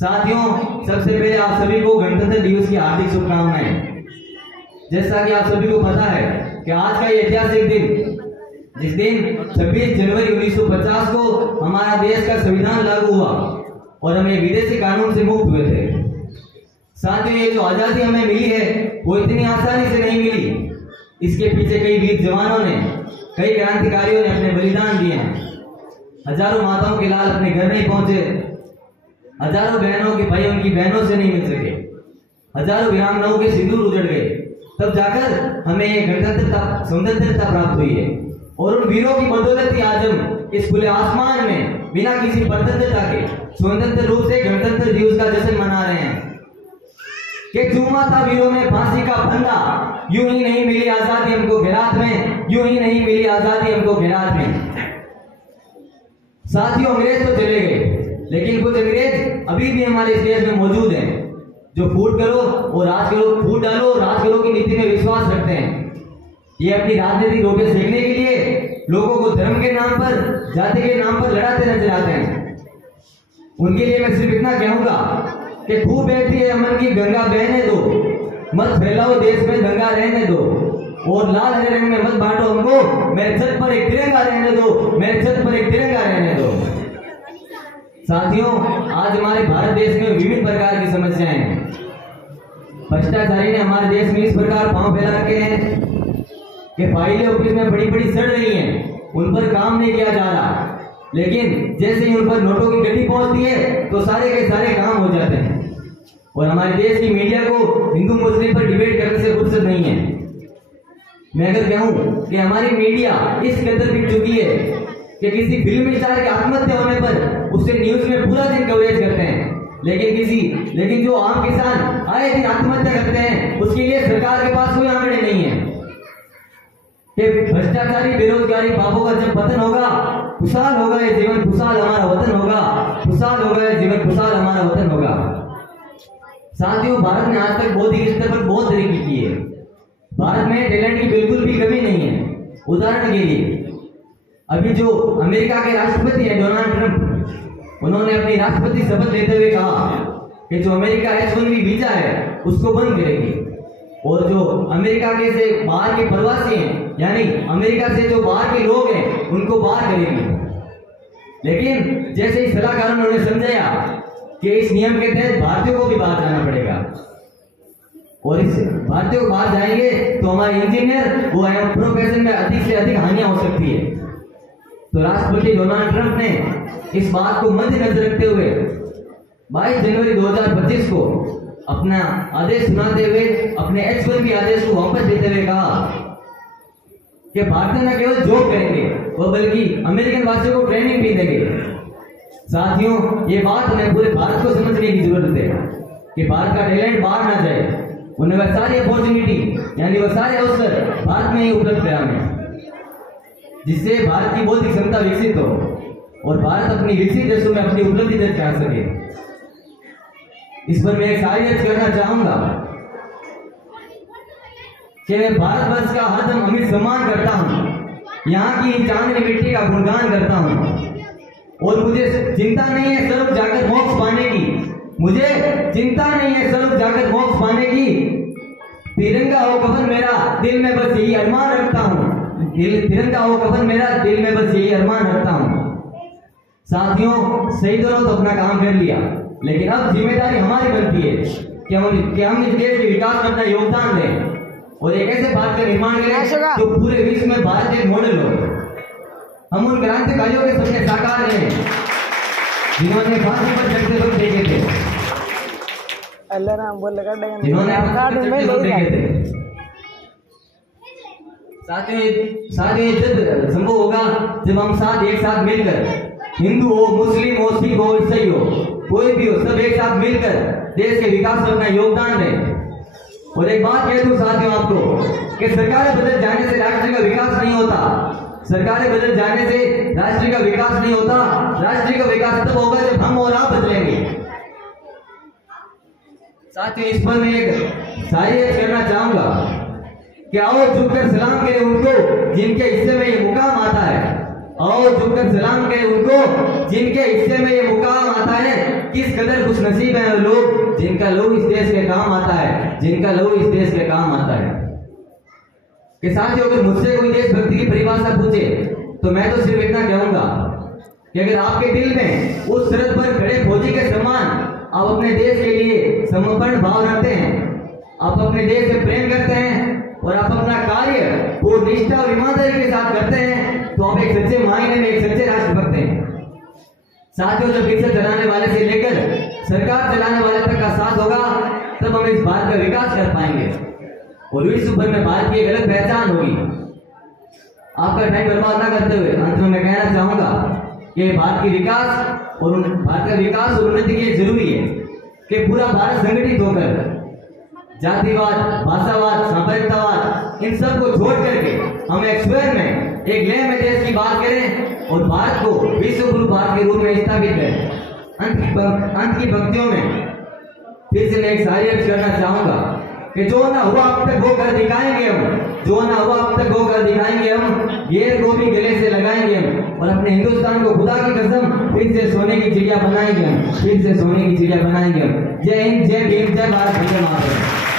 साथियों, सबसे पहले आप सभी को गणतंत्र दिवस की हार्दिक शुभकामनाएं। जैसा कि आप सभी को पता है कि आज का ये ऐतिहासिक दिन, जिस दिन 26 जनवरी 1950 को हमारा देश का संविधान लागू हुआ और हम विदेशी कानून से मुक्त हुए थे। साथियों, ये जो आजादी हमें मिली है वो इतनी आसानी से नहीं मिली। इसके पीछे कई वीर जवानों ने, कई क्रांतिकारियों ने अपने बलिदान दिए। हजारों माताओं के लाल अपने घर नहीं पहुंचे, हजारों बहनों के भाई उनकी बहनों से नहीं मिल सके, हजारों वीरांगनाओं के सिंदूर उजड़ गए, तब जाकर हमें ये गणतंत्रता स्वतंत्रता प्राप्त हुई है। और उन वीरों की बदौलत ही आज हम इस खुले आसमान में बिना किसी परतंत्रता के स्वतंत्र रूप से गणतंत्र दिवस का जश्न मना रहे हैं। कि चूमा था वीरों में फांसी का फंदा, यूं ही नहीं मिली आजादी हमको खैरात में, यूं ही नहीं मिली आजादी हमको खैरात में। साथियों, अंग्रेज तो चले गए, लेकिन कुछ अंग्रेज अभी भी हमारे इस देश में मौजूद हैं, जो फूट करो और राज करो, फूट डालो और राज करो की नीति में विश्वास रखते हैं। ये अपनी राजनीतिक रोके सेकने के लिए लोगों को धर्म के नाम पर, जाति के नाम पर लड़ाते नजर आते हैं। उनके लिए मैं सिर्फ इतना कहूंगा कि खूब बहती है अमन की गंगा बहने दो, मत फैलाओ देश में दंगा रहने दो, और लाल हरे रंग में मत बांटो हमको, मेरे छत पर एक तिरंगा रहने दो, मेरे छत पर एक तिरंगा रहने दो। साथियों, आज हमारे भारत देश में विभिन्न प्रकार की समस्याएं हैं। भ्रष्टाचारी ने हमारे देश में इस प्रकार पांव फैला रखे हैं कि फाइलें ऑफिस में बड़ी बड़ी सड़ रही हैं, उन पर काम नहीं किया जा रहा, लेकिन जैसे ही उन पर नोटों की गड्डी पहुंचती है तो सारे के सारे काम हो जाते हैं। और हमारे देश की मीडिया को हिंदू मुस्लिम पर डिबेट करने से फुर्सत नहीं है। मैं अगर कहूं कि हमारी मीडिया इस कदर बिक चुकी है कि किसी फिल्म स्टार के आत्महत्या होने पर उससे न्यूज में पूरा दिन कवरेज करते हैं, लेकिन जो आम किसान आए दिन आत्महत्या करते हैं उसके लिए सरकार के पास कोई आंकड़े नहीं है। कि भ्रष्टाचारी बेरोजगारी पापों का जब पतन होगा, खुशहाल होगा ये जीवन, खुशहाल हमारा वतन होगा, खुशहाल होगा ये जीवन, खुशहाल हमारा वतन होगा। साथियों, भारत ने आज तक बौद्धिक स्तर पर बहुत तरक्की की है। भारत में टैलेंट की बिल्कुल भी कमी नहीं है। उदाहरण के लिए अभी जो अमेरिका के राष्ट्रपति हैं डोनाल्ड ट्रंप, उन्होंने अपनी राष्ट्रपति शपथ लेते हुए कहा कि जो अमेरिका H-1B वीजा है उसको बंद करेगी, और जो अमेरिका के से बाहर के प्रवासी हैं, यानी अमेरिका से जो बाहर के लोग हैं उनको बाहर करेगी। लेकिन जैसे ही सलाहकारों ने उन्हें समझाया कि इस नियम के तहत भारतीयों को भी बाहर जाना पड़ेगा, और इस भारतीयों को बाहर जाएंगे तो हमारे इंजीनियर वो प्रोफेशन में अधिक से अधिक हानियां हो सकती है। तो राष्ट्रपति डोनाल्ड ट्रंप ने इस बात को मद्देनजर रखते हुए 22 जनवरी 2025 को अपना आदेश सुनाते हुए अपने H-1B आदेश को वापस लेते हुए कहा कि भारतीय न केवल जॉब करेंगे वो बल्कि अमेरिकन वासियों को ट्रेनिंग भी देंगे। साथियों, ये बात हमें पूरे भारत को समझने की जरूरत है कि भारत का टैलेंट बाहर ना जाए, उन्हें वह सारी अपॉर्चुनिटी यानी वह सारे अवसर भारत में ही उपलब्ध कराएं, जिससे भारत की बौद्धिक क्षमता विकसित हो और भारत अपनी विकसित देशों में अपनी उपलब्धि दर्ज कर सके। इस पर मैं एक शायरी अर्ज करना चाहूंगा कि मैं भारतवर्ष का हरदम अमित सम्मान करता हूं, यहाँ की चांदनी मिट्टी का गुणगान करता हूं, और मुझे चिंता नहीं है स्वर्ग जाकर मोक्ष पाने की, मुझे चिंता नहीं है स्वर्ग जाकर मोक्ष पाने की, तिरंगा हो कफन मेरा दिल में बस यही अरमान रखता हूं, तिरंगा हो कफन मेरा दिल में बस यही अरमान रखता हूं। साथियों, शहीदों ने तो अपना काम कर लिया, लेकिन अब जिम्मेदारी हमारी बनती है कि हम इस देश के विकास में अपना योगदान दें और एक ऐसे भारत का निर्माण करें जो पूरे विश्व में भारत एक मॉडल हो। हम उन क्रांतिकारियों के सपने साकार हैं जिन्होंने फांसी पर चढ़ते वक्त देखे थे, जिन्होंने देखे थे। साथियों, जब संभव होगा जब हम साथ एक साथ मिलकर, हिंदू हो, मुस्लिम हो, सिख हो, ईसाई हो, कोई भी हो, सब एक साथ मिलकर देश के विकास में अपना योगदान दें। और एक बात कह दूं साथियों आपको कि सरकारें बदल जाने से राष्ट्र का विकास नहीं होता, सरकारें बदल जाने से राष्ट्र का विकास नहीं होता। राष्ट्र का विकास तब होगा जब हम और आप बदलेंगे। साथियों, इस पर मैं एक शायरी करना चाहूंगा कि आओ झुककर सलाम करें उनको जिनके हिस्से में ये मुकाम आता है, और झुककर सलाम करें उनको जिनके हिस्से में ये मुकाम आता है। किस कदर खुश नसीब है लोग जिनका लहू इस देश के काम आता है, जिनका लहू इस देश के काम आता है। कि साथियों, अगर मुझसे कोई देशभक्ति की परिभाषा पूछे तो मैं तो सिर्फ इतना कहूंगा कि अगर आपके दिल में उस सरहद पर खड़े फौजी के समान आप अपने देश के लिए समर्पण भाव रखते हैं, आप अपने देश से प्रेम करते हैं और आप अपना कार्य पूर्ण निष्ठा और ईमानदारी के साथ करते हैं, तो आप एक सच्चे मायने में एक सच्चे राष्ट्रभक्त हैं। साथियों, जब रिक्शा चलाने वाले से लेकर सरकार चलाने वाले तक का साथ होगा, तब हम इस भारत का विकास कर पाएंगे और विश्व भर में भारत की एक अलग पहचान होगी। आपका टाइम बर्बाद ना करते हुए अंत में मैं कहना चाहूंगा कि भारत की विकास और भारत का विकास और उन्नति के लिए जरूरी है कि पूरा भारत संगठित होकर जातिवाद, भाषावाद, सांप्रदायिकतावाद इन सब को छोड़ करके हम एक स्वर में एक लय में देश की बात करें और भारत को विश्व गुरु भारत के रूप में स्थापित करें। अंत की पंक्तियों में फिर से मैं एक शायरी अर्ज करना चाहूंगा कि जो ना हुआ अब तक वो कर दिखाएंगे हम, जो ना हुआ अब तक वो कर दिखाएंगे हम, घेर को भी गले से लगाएंगे हम और अपने हिंदुस्तान को खुदा की कसम फिर से सोने की चिड़िया बनाएंगे हम, फिर से सोने की चिड़िया बनाएंगे हम। जय हिंद, जय भीम, जय भारत, जय माता।